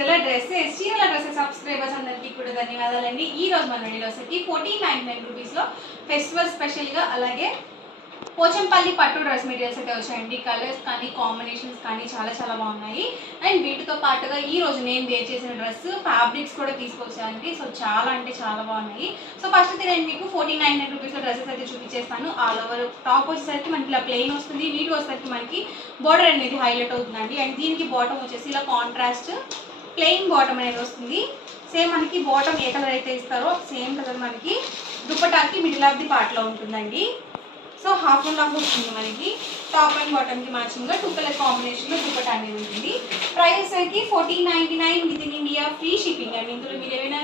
చీరల dresses subscribers అందరికీ కూడా ధన్యవాదాలండి. ఈ రోజు మన వీడియోలో వచ్చేసి 1499 రూపీస్ లో ఫెస్టివల్ స్పెషల్ గా అలాగే పోచంపల్లి పట్టు డ్రెస్ మెటీరియల్స్ అయితే వచ్చాయండి. కలర్స్ కానీ కాంబినేషన్స్ కానీ చాలా బాగున్నాయి. అండ్ వీటితో పాటుగా ఈ రోజు నేను వేర్ చేసిన డ్రెస్ ఫ్యాబ్రిక్స్ కూడా తీసుకొచ్చానండి. సో చాలా అంటే చాలా బాగున్నాయి. సో ఫస్ట్ అయితే నేను మీకు 1499 రూపీస్ లో డ్రెస్సెస్ అయితే చూపించేస్తాను. ఆల్ ఓవర్ టాప్ వచ్చేసరికి మనకి ఇలా ప్లెయిన్ వస్తుంది. వీటి వచ్చేసరికి మనకి బోర్డర్ అనేది హైలైట్ అవుతుందండి. అండ్ దీనికి బాటమ్ వచ్చేసి ఇలా కాంట్రాస్ట్ ప్లెయిన్ బాటమ్ అనేది వస్తుంది. సేమ్ మనకి బాటమ్ ఏ కలర్ అయితే ఇస్తారో సేమ్ కలర్ మనకి దుపట్టాకి మిడిల్ ఆఫ్ ది పార్ట్ లో ఉంటుందండి. సో హాఫ్ అండ్ హాఫ్ వస్తుంది మనకి. టాప్ అండ్ బాటమ్ కి మ్యాచింగ్ గా 2 కలర్ కాంబినేషన్ లో దుపట్టా అనేది ఉంటుంది. ప్రైస్ అయితే 1499 with in India free shipping అండి. ఇందులో మీరు ఏమైనా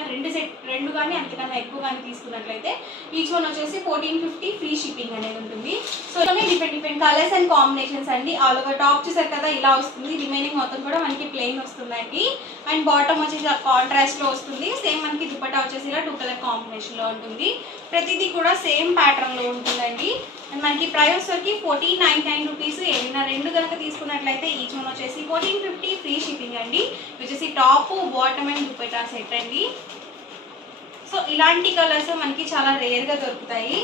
రెండు కానీ అంతకన్నా ఎక్కువ కానీ తీసుకున్నట్లయితే ఈచ్ వన్ వచ్చేసి 1450 ఫ్రీ షిప్పింగ్ అనేది ఉంటుంది. So different colours and combinations అండి. ఆల్ ఓవర్ టాప్ చూసారు కదా ఇలా వస్తుంది. రిమైనింగ్ మొత్తం కూడా మనకి ప్లెయిన్ వస్తుందండి. అండ్ బాటమ్ వచ్చేసి కాంట్రాస్ట్ లో వస్తుంది. సేమ్ మనకి దుపట్టా వచ్చేసి ఇలా 2 కలర్ కాంబినేషన్ లో ఉంటుంది. ప్రతిదీ కూడా సేమ్ ప్యాటర్న్ లో ఉంటుందండి. అండ్ మనకి ప్రైస్ వచ్చి 1499 రూపీస్. ఏదైనా రెండు కనుక తీసుకున్నట్లయితే ఈచ్ వన్ వచ్చేసి 1450 ఫ్రీ షిప్పింగ్ అండి. వచ్చేసి top bottom and dupatta set అండి. సో ఇలాంటి కలర్స్ మనకి చాలా రేర్ గా దొరుకుతాయి.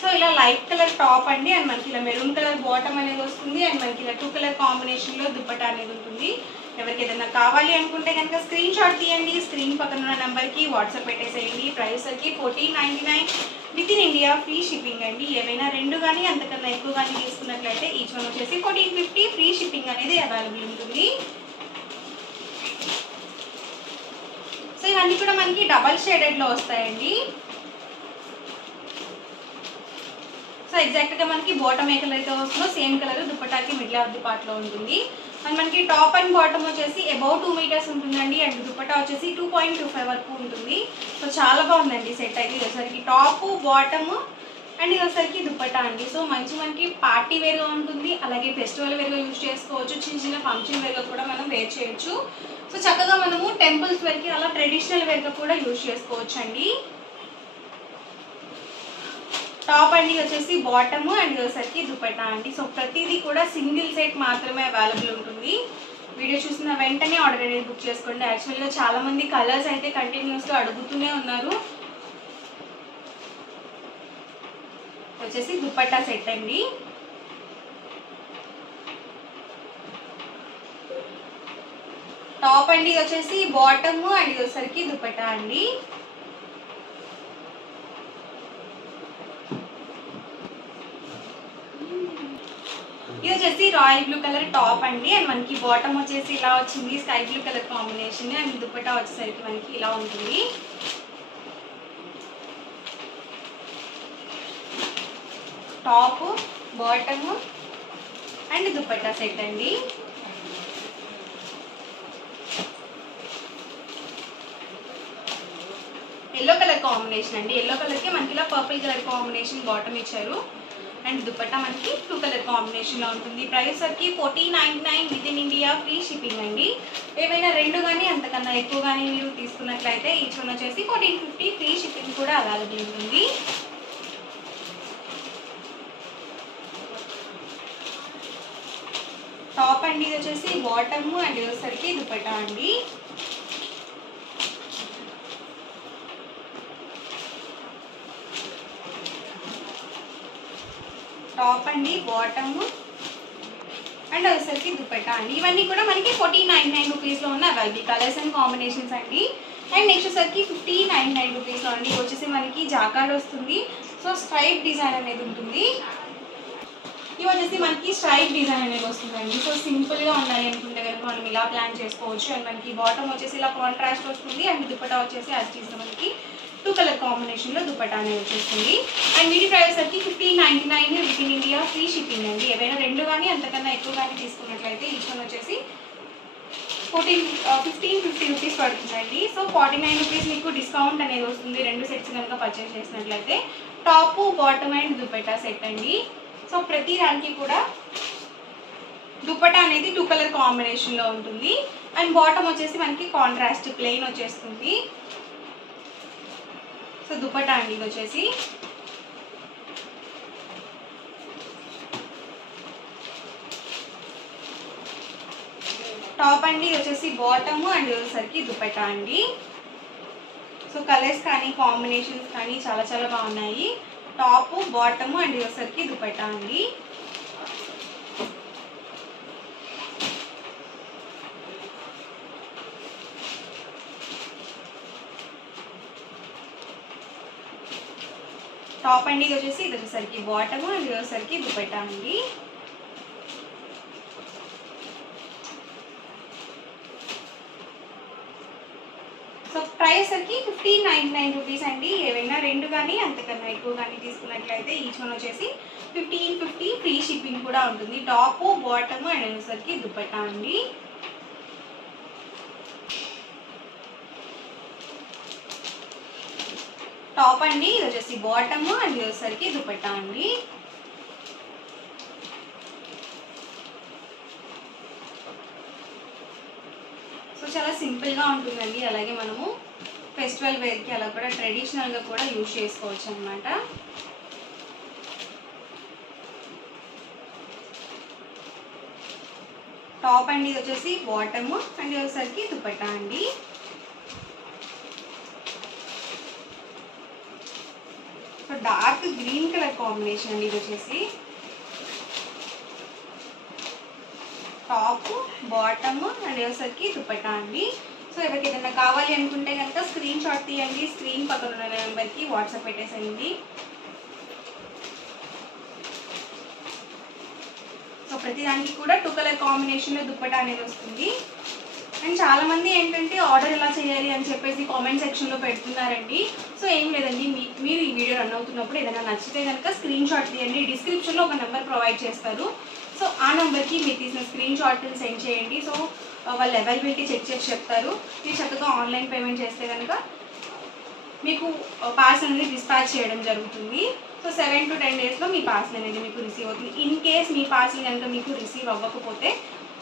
సో ఇలా లైట్ కలర్ టాప్ అండి. అండ్ మనకి ఇలా మెరూన్ కలర్ బాటమ్ అనేది వస్తుంది. అండ్ మనకి ఇలా 2 కలర్ కాంబినేషన్ లో దుపట్టా అనేది ఉంటుంది. ఎవరికి ఏదైనా కావాలి అనుకుంటే కనుక స్క్రీన్ షాట్ తీయండి. స్క్రీన్ పక్కన ఉన్న నెంబర్కి వాట్సాప్ పెట్టేసేయండి. ప్రైస్ వచ్చి 1499 with in India free shipping అండి. ఏవైనా రెండు కానీ అంతకన్నా ఎక్కువ కానీ తీసుకున్నట్లయితే ఈచ్ వన్ వచ్చేసి 1450 ఫ్రీ షిప్పింగ్ అనేది అవైలబుల్ ఉంటుంది. సో ఇవన్నీ కూడా మనకి డబల్ షేడెడ్ లో వస్తాయండి. సో ఎగ్జాక్ట్ గా మనకి బాటమ్ ఏ కలర్ అయితే వస్తుందో సేమ్ కలర్ దుపట్టాకి మిడిల్ ఆఫ్ ది పార్ట్ లో ఉంటుంది. అండ్ మనకి టాప్ అండ్ బాటమ్ వచ్చేసి అబౌవ్ 2 మీటర్స్ ఉంటుందండి. అండ్ దుపట్టా వచ్చేసి 2.25 వరకు ఉంటుంది. సో చాలా బాగుందండి సెట్ అయితే. ఇదొసరికి టాప్ బాటమ్ అండ్ ఇదొసరికి దుపట్టా అండి. సో మనకి పార్టీ వేర్ గా ఉంటుంది. అలాగే ఫెస్టివల్ వేర్ గా యూజ్ చేసుకోవచ్చు. చిన్న ఫంక్షన్ వేర్ గా కూడా మనం వేర్ చేయొచ్చు. సో చక్కగా మనము టెంపుల్స్ వేర్ కి అలా ట్రెడిషనల్ వేర్ గా కూడా యూజ్ చేసుకోవచ్చు అండి. టాప్ అండి వచ్చేసి బాటమ్ అండ్ వచ్చేసరికి దుపట్టా అండి. సో ప్రతిదీ కూడా సింగిల్ సెట్ మాత్రమే అవైలబుల్ ఉంటుంది. వీడియో చూసిన వెంటనే ఆర్డర్ అనేది బుక్ చేసుకోండి. యాక్చువల్గా చాలా మంది కలర్స్ అయితే కంటిన్యూస్గా అడుగుతూనే ఉన్నారు. వచ్చేసి దుపట్టా సెట్ అండి. టాప్ అండి వచ్చేసి బాటమ్ అండ్ వచ్చేసరికి దుపట్టా అండి. ఇది వచ్చేసి రాయల్ బ్లూ కలర్ టాప్ అండి. అండ్ మనకి బాటమ్ వచ్చేసి ఇలా వచ్చింది sky blue colour combination. And dupatta వచ్చేసరికి మనకి ఇలా ఉంటుంది. Top bottom and dupatta set అండి. ఎల్లో కలర్ కాంబినేషన్ అండి. ఎల్లో కలర్ కి మనకి ఇలా పర్పుల్ కలర్ కాంబినేషన్ బాటమ్ ఇచ్చారు. అండ్ దుపట్టా మనకి 2 కలర్ కాంబినేషన్ లో ఉంటుంది. ప్రైస్ వచ్చి 1499 with in India free shipping అండి. ఏమైనా రెండు కానీ అంతకన్నా ఎక్కువ కానీ మీరు తీసుకున్నట్లయితే ఈచ్ వన్ వచ్చేసి 1450 ఫ్రీ షిప్పింగ్ కూడా అవైలబుల్ ఉంటుంది. టాప్ అండి ఇది వచ్చేసి బాటమ్ అండ్ వచ్చేసరికి దుపట్టా అండి. టాప్ అండి బాటమ్ అండ్ వచ్చేసరికి దుపట్టా అండి. ఇవన్నీ కూడా మనకి 1499 రూపీస్ లో ఉన్న అవైలబుల్ కలర్స్ అండ్ కాంబినేషన్స్ అండి. అండ్ నెక్స్ట్ వచ్చేసరికి 1599 రూపీస్ లో అండి. వచ్చేసి మనకి జాకార్డ్ వస్తుంది. సో స్ట్రైప్ డిజైన్ అనేది ఉంటుంది. ఇవి వచ్చేసి మనకి స్ట్రైప్ డిజైన్ అనేది వస్తుందండి. సో సింపుల్ గా ఉండాలి అనుకుంటే కనుక మనం ఇలా ప్లాన్ చేసుకోవచ్చు. అండ్ మనకి బాటమ్ వచ్చేసి ఇలా కాంట్రాస్ట్ వస్తుంది. అండ్ దుపట్టా వచ్చేసి యాజ్ ఇట్ ఈస్ మనకి 2 కలర్ కాంబినేషన్ లో దుపట్టా అనేది వచ్చేస్తుంది. అండ్ వీటి ప్రైస్ వచ్చి 1599 with in India free shipping అండి. ఏవైనా రెండు కానీ అంతకన్నా ఎక్కువ కానీ తీసుకున్నట్లయితే ఈచ్ వన్ వచ్చేసి 1550 రూపీస్ పడుతుందండి. సో 49 రూపీస్ మీకు డిస్కౌంట్ అనేది వస్తుంది రెండు సెట్స్ కనుక పర్చేస్ చేసినట్లయితే. Top bottom and dupatta set అండి. సో ప్రతి దానికి కూడా దుపట్టా అనేది 2 కలర్ కాంబినేషన్ లో ఉంటుంది. అండ్ బాటమ్ వచ్చేసి మనకి కాంట్రాస్ట్ ప్లెయిన్ వచ్చేస్తుంది. సో దుపట్టా అండి ఇది వచ్చేసి. టాప్ అండి ఇది వచ్చేసి బాటమ్ అండ్ వచ్చేసరికి దుపట్టా అండి. సో కలర్స్ కానీ కాంబినేషన్స్ కానీ చాలా చాలా బాగున్నాయి. టాప్ బాటమ్ అండ్ వచ్చేసరికి దుపట్టా అండి. టాప్ అండి ఇది వచ్చేసరికి బాటమ్ అండ్ ఇది వచ్చేసరికి దుపట్టా అండి. సో ప్రైస్ సరికి 1599 రూపీస్ అండి. ఏవైనా రెండు కానీ అంతకన్నా ఎక్కువ కానీ తీసుకున్నట్లయితే ఈచ్ వన్ వచ్చేసి 1550 ఫ్రీ షిప్పింగ్ కూడా ఉంటుంది. టాప్ బాటమ్ అండ్ వచ్చేసరికి దుపట్టా అండి. టాప్ అండి ఇది వచ్చేసి బాటమ్ అండ్ ఇది వచ్చేసరికి దుపట్టా అండి. సో చాలా సింపుల్గా ఉంటుందండి. అలాగే మనము ఫెస్టివల్ వేర్కి అలా కూడా ట్రెడిషనల్గా కూడా యూజ్ చేసుకోవచ్చు అనమాట. టాప్ అండి ఇది వచ్చేసి బాటమ్ అండ్ వచ్చేసరికి దుపట్టా అండి. So dark green colour combination అండి ఇది వచ్చేసి. టాప్ బాటమ్ అండ్ వచ్చేసరికి దుపట్టా అండి. సో ఎవరికి ఏదైనా కావాలి అనుకుంటే కనుక స్క్రీన్ షాట్ తీయండి. స్క్రీన్ పక్కన ఉన్న నెంబర్కి వాట్సాప్ పెట్టేసేయండి. సో ప్రతిదానికి కూడా 2 కలర్ కాంబినేషన్లో దుపట్టా అనేది వస్తుంది. అండ్ చాలామంది ఏంటంటే ఆర్డర్ ఎలా చేయాలి అని చెప్పేసి కామెంట్ సెక్షన్లో పెడుతున్నారండి. సో ఏం లేదండి, మీరు ఈ వీడియో రన్ అవుతున్నప్పుడు ఏదైనా నచ్చితే కనుక స్క్రీన్ షాట్ తీయండి. డిస్క్రిప్షన్లో ఒక నెంబర్ ప్రొవైడ్ చేస్తారు. సో ఆ నెంబర్కి మీరు తీసిన స్క్రీన్ షాట్ సెండ్ చేయండి. సో వాళ్ళు అవైలబిలిటీ చెక్ చేసి చెప్తారు. మీరు చక్కగా ఆన్లైన్ పేమెంట్ చేస్తే కనుక మీకు పార్సల్ అనేది డిస్పాచ్ చేయడం జరుగుతుంది. సో 7 to 10 డేస్లో మీ పార్సల్ అనేది మీకు రిసీవ్ అవుతుంది. ఇన్ కేస్ మీ పార్సల్ కనుక మీకు రిసీవ్ అవ్వకపోతే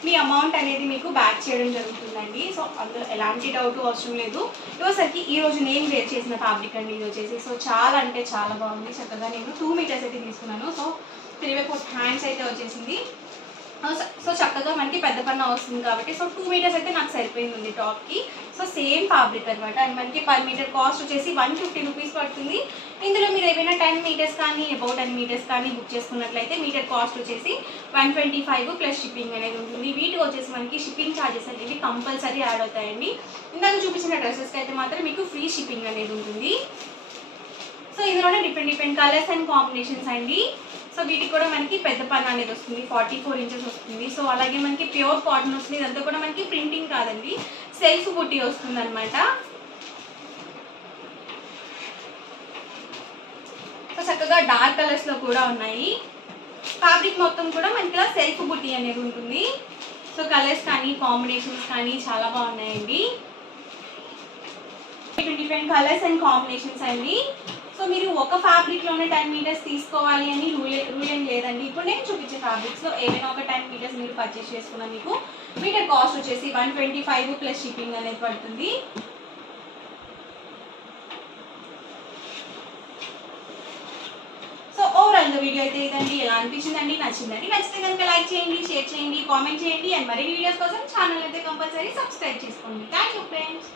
మీ అమౌంట్ అనేది మీకు బ్యాక్ చేయడం జరుగుతుందండి. సో అందులో ఎలాంటి డౌట్ అవసరం లేదు. ఇవసరికి ఈరోజు నేను వేర్ చేసిన ఫ్యాబ్రిక్ అండి ఇది వచ్చేసి. సో చాలా అంటే చాలా బాగుంది. చక్కగా నేను 2 మీటర్స్ అయితే తీసుకున్నాను. సో 3/4 హ్యాండ్స్ అయితే వచ్చేసింది. సో చక్కగా మనకి పెద్ద పన్న వస్తుంది కాబట్టి సో 2 మీటర్స్ అయితే నాకు సరిపోయింది టాప్కి. సో సేమ్ ఫ్యాబ్రిక్ అనమాట. అండ్ మనకి పర్ మీటర్ కాస్ట్ వచ్చేసి 150 రూపీస్ పడుతుంది. ఇందులో మీరు ఏమైనా 10 మీటర్స్ కానీ అబౌట్ 10 మీటర్స్ కానీ బుక్ చేసుకున్నట్లయితే మీటర్ కాస్ట్ వచ్చేసి 125 ప్లస్ షిప్పింగ్ అనేది ఉంటుంది. వీటికి వచ్చేసి మనకి షిప్పింగ్ ఛార్జెస్ అనేవి కంపల్సరీ యాడ్ అవుతాయండి. ఇందాక చూపించిన డ్రెస్సెస్కి అయితే మాత్రం మీకు ఫ్రీ షిప్పింగ్ అనేది ఉంటుంది. సో ఇందులోనే డిఫరెంట్ కలర్స్ అండ్ కాంబినేషన్స్ అండి. సో వీటికి కూడా మనకి పెద్ద పన్న అనేది వస్తుంది, 44 ఇంచెస్ వస్తుంది. సో అలాగే మనకి ప్యూర్ కాటన్ వస్తుంది. ఇదంతా కూడా మనకి ప్రింటింగ్ కాదండి, సెల్ఫ్ బుట్టి వస్తుంది అనమాట. సో చక్కగా డార్క్ కలర్స్లో కూడా ఉన్నాయి. ఫ్యాబ్రిక్ మొత్తం కూడా మనకి సెల్ఫ్ బుట్టి అనేది ఉంటుంది. సో కలర్స్ కానీ కాంబినేషన్స్ కానీ చాలా బాగున్నాయండి. డిఫరెంట్ కలర్స్ అండ్ కాంబినేషన్స్ అండి. సో మీరు ఒక ఫ్యాబ్రిక్లోనే 10 మీటర్స్ తీసుకోవాలి అని రూల్ ఏం లేదండి. ఇప్పుడు నేను చూపించే ఫ్యాబ్రిక్స్లో ఏదైనా ఒక 10 మీటర్స్ మీరు పర్చేస్ చేసుకున్నా మీకు మీటర్ కాస్ట్ వచ్చేసి 125 ప్లస్ షిప్పింగ్ అనేది పడుతుంది. సో ఓవరాల్ వీడియో అయితే ఇదండి. ఎలా అనిపించిందండి? నచ్చితే కనుక లైక్ చేయండి, షేర్ చేయండి, కామెంట్ చేయండి. అండ్ మరిన్ని వీడియోస్ కోసం ఛానల్ అయితే కంపల్సరీ సబ్స్క్రైబ్ చేసుకోండి. Thank you friends.